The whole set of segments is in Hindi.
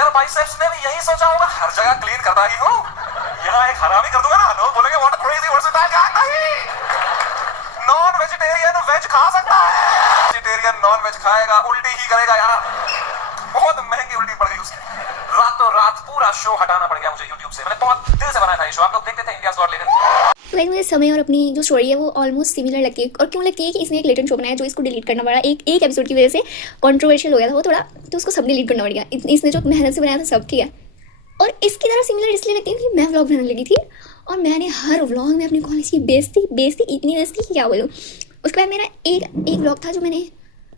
यार बाइसेप्स ने भी यही सोचा होगा, हर जगह क्लीन करता ही हूँ, यहाँ एक हरामी कर दूंगा ना, लोग बोलेंगे व्हाट अ क्रेजी वर्सेटाइल गाय। नहीं, नॉन वेजिटेरियन वेज खा सकता है, वेजिटेरियन नॉन वेज खाएगा उल्टी ही करेगा यार। बहुत महंगी उल्टी पड़ गई उसकी, रातों रात पूरा शो हटाना पड़ गया मुझे YouTube से। मैंने बहुत दिल से बनाया था ये शो, आप लोग देखते थे इंडियाज गॉट टैलेंट। तो गाइस मुझे समय और अपनी जो स्टोरी है वो ऑलमोस्ट सिमिलर लगती है। और क्यों लगती है कि इसने एक लेटेंट शो बनाया जो इसको डिलीट करना पड़ा, एक एपिसोड की वजह से कंट्रोवर्शियल हो गया था वो थोड़ा, तो उसको सब डिलीट करना पड़ गया। इसने जो मेहनत से बनाया था सब, ठीक है। और इसकी तरह सिमिलर इसलिए लगती है कि मैं व्लॉग बनाने लगी थी और मैंने हर व्लॉग में अपने कॉलेज की बेइज्जती इतनी बेइज्जती कि क्या बोलूँ। उसके बाद मेरा एक व्लॉग था जो मैंने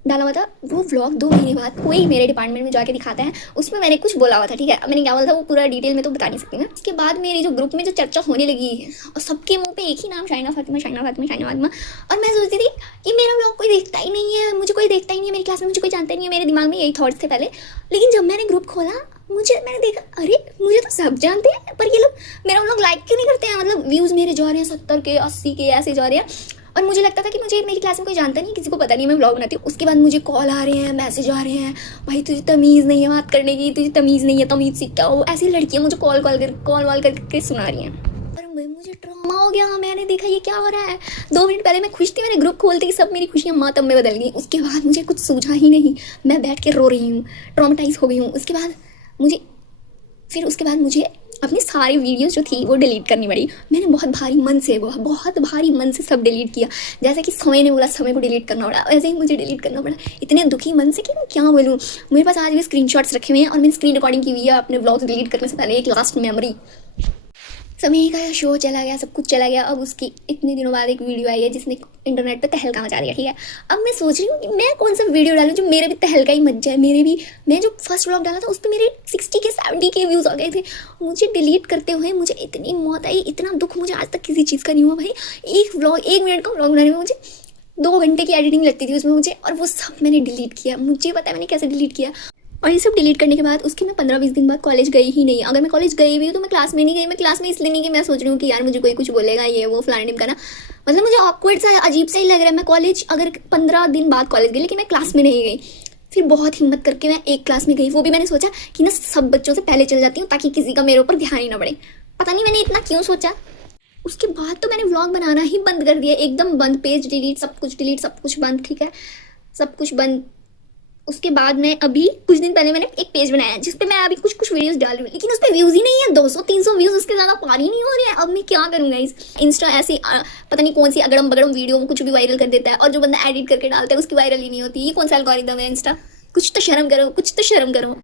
डाला हुआ था, वो व्लॉग 2 महीने बाद कोई मेरे डिपार्टमेंट में जाके दिखाता है, उसमें मैंने कुछ बोला हुआ था, ठीक है। अब मैंने क्या बोला था वो पूरा डिटेल में तो बता नहीं सकती मैं। उसके बाद मेरी जो ग्रुप में जो चर्चा होने लगी और सबके मुंह पे एक ही नाम, शाइना फातिमा, शाइना फातिमा, शाइना फातिमा। और मैं सोचती थी कि मेरा व्लॉग कोई देखता ही नहीं है, मुझे कोई देखता ही नहीं है, मेरी क्लास में मुझे कोई जानता ही नहीं है। मेरे दिमाग में यही थॉट्स थे पहले। लेकिन जब मैंने ग्रुप खोला मैंने देखा अरे मुझे तो सब जानते हैं, पर ये लोग मेरा व्लॉग लाइक क्यों नहीं करते हैं। मतलब व्यूज़ मेरे जा रहे हैं 70 के 80 के ऐसे जा रहे हैं। और मुझे लगता था कि मुझे मेरी क्लास में कोई जानता नहीं, किसी को पता नहीं मैं व्लॉग बनाती हूँ। उसके बाद मुझे कॉल आ रहे हैं, मैसेज आ रहे हैं, भाई तुझे तमीज़ नहीं है बात करने की, तुझे तमीज़ नहीं है, तमीज़ सीखता हो। ऐसी लड़कियाँ मुझे कॉल करके सुना रही हैं। और मुझे ट्रॉमा हो गया। मैंने देखा ये क्या हो रहा है। 2 मिनट पहले मैं खुश थी, मैंने ग्रुप खोलते ही सब मेरी खुशियाँ मातम में बदल गई। उसके बाद मुझे कुछ सूझा ही नहीं, मैं बैठ के रो रही हूँ, ट्रॉमेटाइज हो गई हूँ। उसके बाद मुझे अपनी सारी वीडियोस जो थी वो डिलीट करनी पड़ी। मैंने बहुत भारी मन से सब डिलीट किया। जैसे कि समय ने बोला समय को डिलीट करना पड़ा, वैसे ही मुझे डिलीट करना पड़ा, इतने दुखी मन से कि मैं क्या बोलूँ। मेरे पास आज भी स्क्रीनशॉट्स रखे हुए हैं और मैंने स्क्रीन रिकॉर्डिंग की हुई है अपने व्लॉग्स डिलीट करने से पहले, एक लास्ट मेमोरी। समय का शो चला गया, सब कुछ चला गया। अब उसकी इतने दिनों बाद एक वीडियो आई है जिसने इंटरनेट पे तहलका मचा दिया, ठीक है। अब मैं सोच रही हूँ कि मैं कौन सा वीडियो डालूँ जो मेरे भी तहलका ही मच जाए। मैं जो फर्स्ट व्लॉग डाला था उस पर मेरे 60 के 70 के व्यूज़ आ गए थे। मुझे डिलीट करते हुए मुझे इतनी मौत आई, इतना दुख मुझे आज तक किसी चीज़ का नहीं हुआ भाई। एक मिनट का व्लॉग बनाने में मुझे 2 घंटे की एडिटिंग लगती थी उसमें मुझे, और वो सब मैंने डिलीट किया। मुझे पता है मैंने कैसे डिलीट किया। और ये सब डिलीट करने के बाद उसके मैं 15-20 दिन बाद कॉलेज गई ही नहीं। अगर मैं कॉलेज गई भी हूँ तो मैं क्लास में नहीं गई। मैं क्लास में इसलिए नहीं कि मैं सोच रही हूँ कि यार मुझे कोई कुछ बोलेगा, ये वो फलाने टिम का ना, मतलब मुझे ऑकवर्ड सा अजीब सा ही लग रहा है। मैं कॉलेज अगर 15 दिन बाद कॉलेज गई लेकिन मैं क्लास में नहीं गई। फिर बहुत हिम्मत करके मैं एक क्लास में गई, वो भी मैंने सोचा कि ना सब बच्चों से पहले चल जाती हूँ ताकि किसी का मेरे ऊपर ध्यान ही ना पड़े। पता नहीं मैंने इतना क्यों सोचा। उसके बाद तो मैंने व्लॉग बनाना ही बंद कर दिया, एकदम बंद। पेज डिलीट, सब कुछ बंद, ठीक है, सब कुछ बंद। उसके बाद मैं अभी कुछ दिन पहले मैंने एक पेज बनाया जिस पे मैं अभी कुछ वीडियोस डाल रही हूँ, लेकिन उस पर व्यूज़ ही नहीं है। 200-300 व्यूज़, उसके ज़्यादा पार ही नहीं हो रही है। अब मैं क्या करूँगा। इस इंस्टा ऐसी पता नहीं कौन सी अगड़म बगड़म वीडियो में कुछ भी वायरल कर देता है, और जो बंदा एडिट करके डालता है उसकी वायरल ही नहीं होती। ये कौन सा एल्गोरिथम है इंस्टा। कुछ तो शर्म करो।